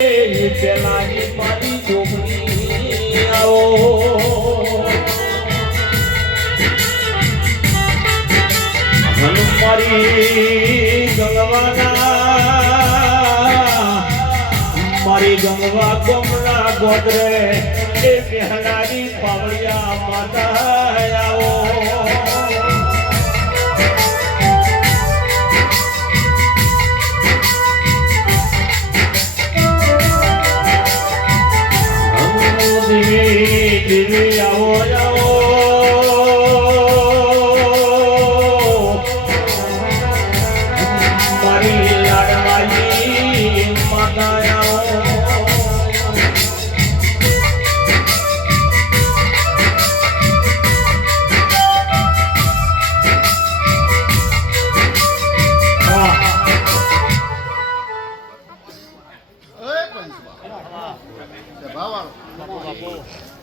પેલાની મારી છોકરી આવો મારી ગંગવા ગમના ગોદરે એ પહેલાની પાવળિયા માતા આવો દેવી આવો આવો મારી લાડવાઈ માતા આવો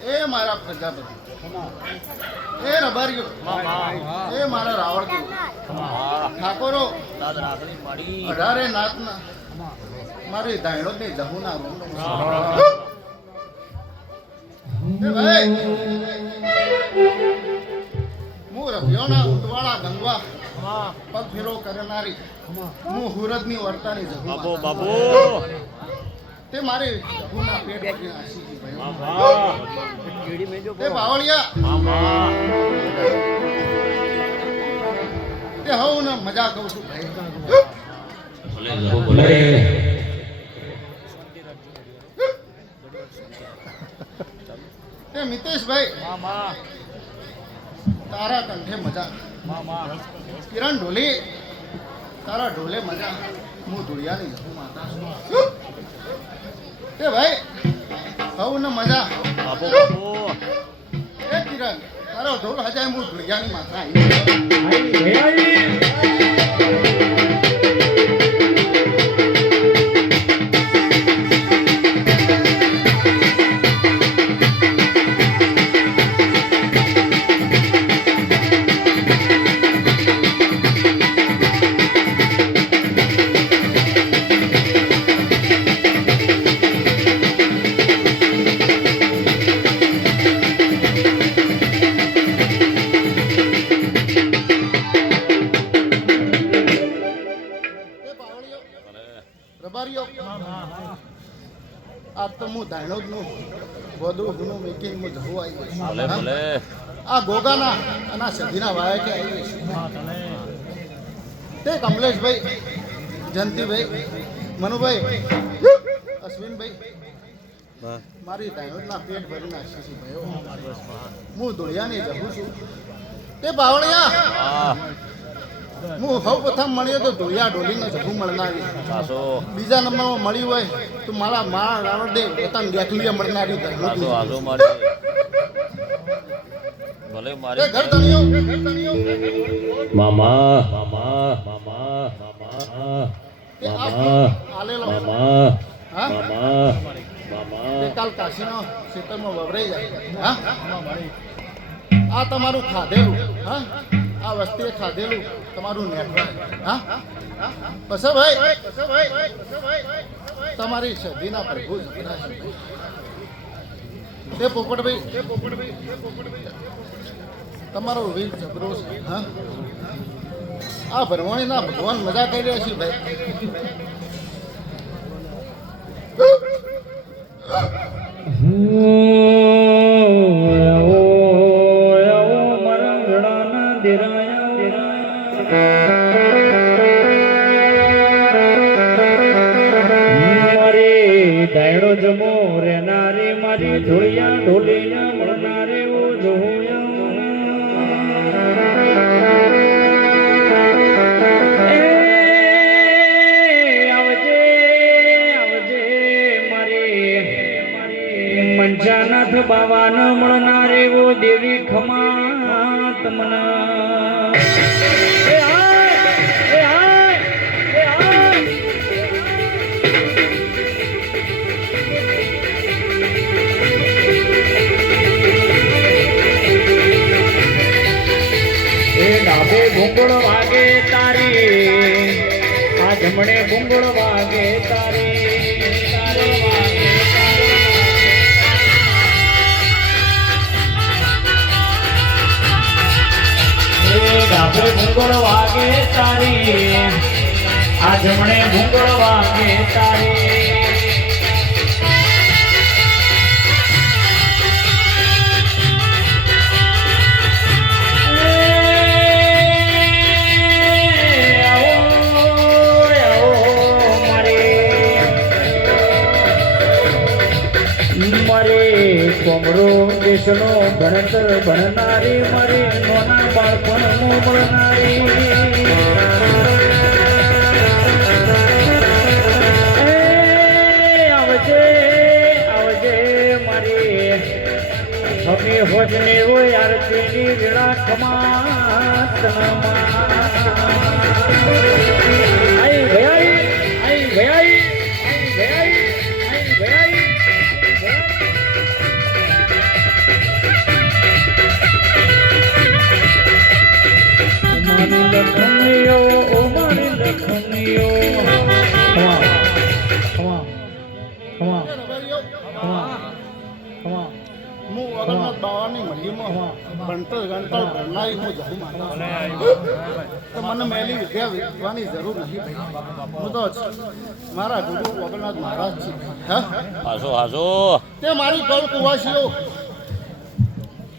એ મારા પ્રજાપતિ એ રબારીઓ એ મારા રાવણ દેવ ઠાકોરો અઢારે નાથના મારી દાયણો ને જહુના ભાઈ હું રભિયોના ઉટવાળા ગંગવા પગ ફેરો કરનારી હું હુરદની વર્તાની જહુ બાબો તે મારી જહુના પેટ પર આશી તે બાવળિયા તે હવ ને મજા કહું છું ભાઈ તે મિતેશભાઈ તારા કંઠે મજા કિરણ ઢોલી તારા ઢોલે મજા હું ધુળિયાની જહુ માતા તે ભાઈ હવ ને મજા એ કિરણ તારો ઢોલ હજાય હું ધુળિયાની માથા આ તો હું દાયણો જ નું બધું ગુનું મેકિંગ હું જવું આવી આ ગોગાના અને સધીના વાયા કે આવી તે કમલેશભાઈ જયંતિભાઈ મનુભાઈ અશ્વિનભાઈ મારી દાયણોના પેટ ભરીને આશીષી ભાઈઓ હું ધોળિયાની જવું છું તે બાવળિયા હું સૌ પ્રથમ મળ્યો તો ધોળિયા ઢોલીને જભું મળનારી બીજા નંબરમાં મળ્યું હોય તો મારા રાવણદેવ પોતાની ગેઠલીએ મળનારી મામા કાલ કાશીનો ક્ષેત્રમાં વવરાઈ જાય આ તમારું ખાધેલું હા આ વસ્તીએ ખાધેલું તમારું નેટવર્ક હા પછી ભાઈ તમારી સદીના પ્રભુ તે પોપટભાઈ તમારો વીર જબરો છે હા આ ભરવાણીના ભગવાન મજા કરી રહ્યા છે ભાઈ દાયણો જમો રેનારે મારી ધોળિયા ઢોલિયા મળનારે ઓ જોયા આવજે આવજે મારી મંચાનાથ બાવાન મળનારે ઓ દેવી ખમા તમના ગુંગળ વાગે તારી આ જમણે ગુંગળ વાગે તારી ડાબરે ભૂંગળ વાગે તારી આ જમણે ભૂંગળ વાગે તારી કોમરો દેશનો ભણતર ભણનારી મારી નોના બાળપણ મળનારી આવજે આવજે મારી હમી હોજને હોય આરતીની વેળા ખમાતમાં આઈ ભયાઈ આઈ ભયાઈ આઈ ભયાઈ આઈ ભયાઈ લખણીઓ ઓ મારી લખણીઓ હું વગરનાથ બાવાની મંડીમાં ભણતર ગણતર ભણનારી હું જવું માતા તો મને મેલી વિદ્યા વિદ્વાની જરૂર નથી ભાઈ હું તો મારા ગુરુ વગરનાથ મહારાજ છે હા હાસો હાસો તે મારી કળ કુવાસીઓ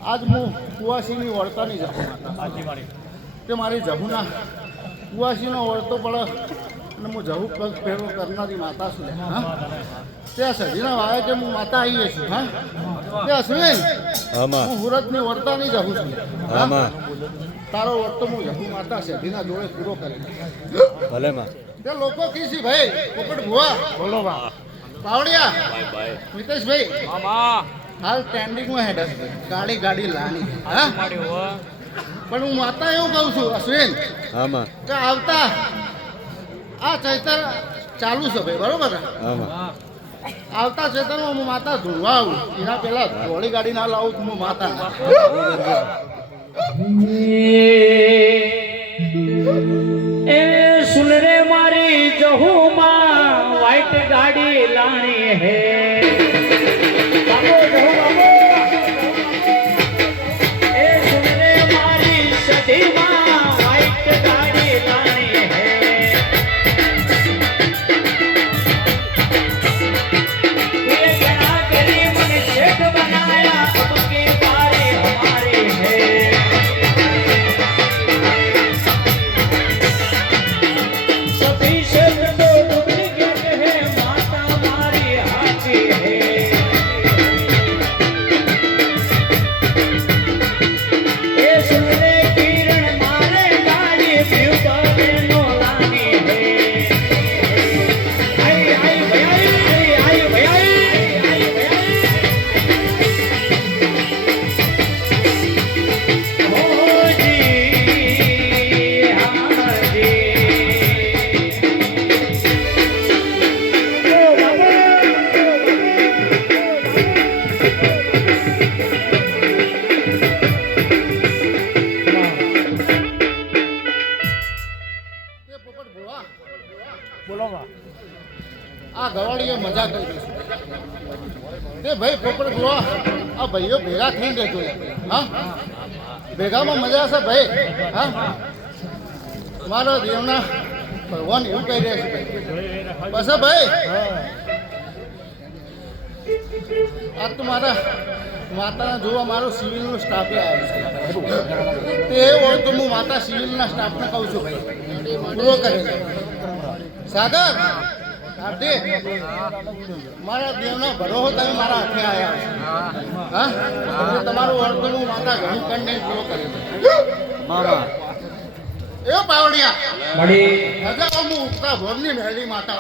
આજ હું કુવાસીની વળતાની જવું માતા તે મારી જહુના કુવાસીનો વળતો પડે અને હું જહુ પગ ફેરવો કરનારી માતા છું હા ત્યાં સજીના વાવે કે હું માતા આવીએ છું હા ત્યાં સુરેન હું હુરતની વળતાની જહુ છું તારો વળતો હું જહુ માતા સજીના જોડે પૂરો કરે ભલે માં તે લોકો કીસી ભાઈ પોપટ ભુવા બોલો બા પાવડિયા મિતેશભાઈ હાલ ટ્રેન્ડિંગમાં હેડ ગાડી ગાડી લાની હા પણ હું માતા એવું કહું છું અશ્વિન કે આવતા આ ચૈતર ચાલુ છે ભાઈ બરોબર ને આવતા ચૈતરમાં હું માતા ધૂળવા આવું એના પેલા થોડી ગાડી ના લાવું તો હું માતા એ સુન રે મારી જહુમાં વ્હાઈટ ગાડી લાણી હે આ ગવાડીએ મજા કરી દઈશું તે ભાઈ પોપટ ગુવા આ ભાઈઓ ભેગા થઈને રહેજો હા ભેગામાં મજા છે ભાઈ હા મારો દેવના ભગવાન એવું કહી રહ્યા છે બસ ભાઈ આજ તો મારા માતાના જોવા મારો સિવિલનો સ્ટાફે આવ્યો છે તે હોય તો હું માતા સિવિલના સ્ટાફને કહું છું ભાઈ પૂરો કરે છે સાગર કાર્તિક મારા દેવના ભરોહો તમે મારા હાથે આવ્યા હા એટલે તમારું વર્તન હું માતા ઘણું કરીને પૂરો કરે છે એ પાવડિયા મળી હજા હું ઉપતા ભોરની મહેલી માતા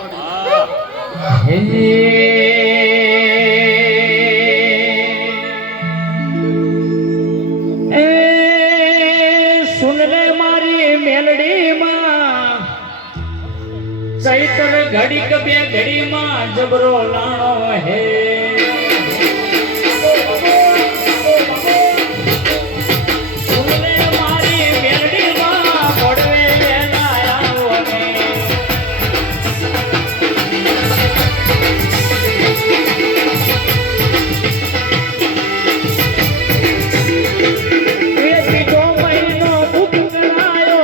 સુન રે મારી મેલડીમાં ચૈતર ઘડીક બે ઘડીમાં જબરો લાણો હે મહિનો બુક કરાયો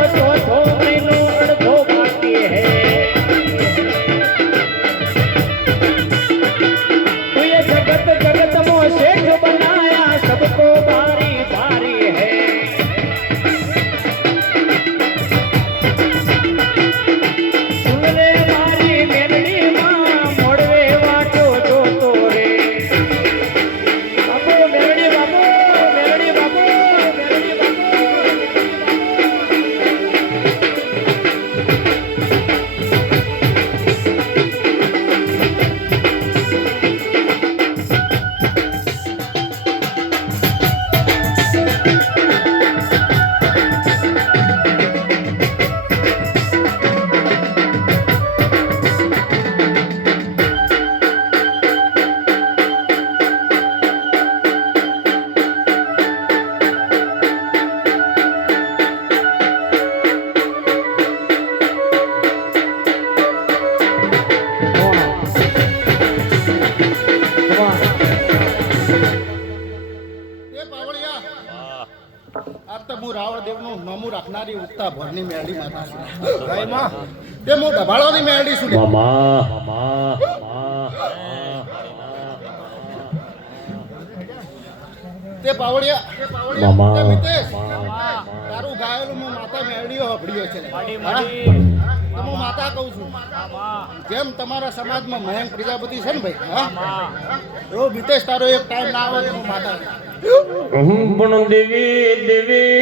નમું રાખનારી ઉગતા ભરની મેરડી માતા છું તે હું ડભાળોની મેરડી છું તે પાવડિયા તે મિતેશ તારું ગાયેલું હું માતા મેરડીઓ હબડીયો છે હા? તો હું માતા કહું છું જેમ તમારા સમાજમાં મયંક પ્રજાપતિ છે ને ભાઈ હા એવો મિતેશ તારો એક ટાઈમ ના આવે તો હું માતા પણ દેવી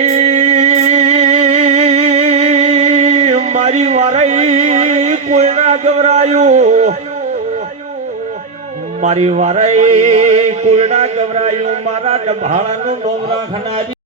મારી વારાઈ કોઈ ના ગભરાયું મારી વારાઈ કોઈ ના ગભરાયું મારા ડભાળાનું નોમ રાખનારી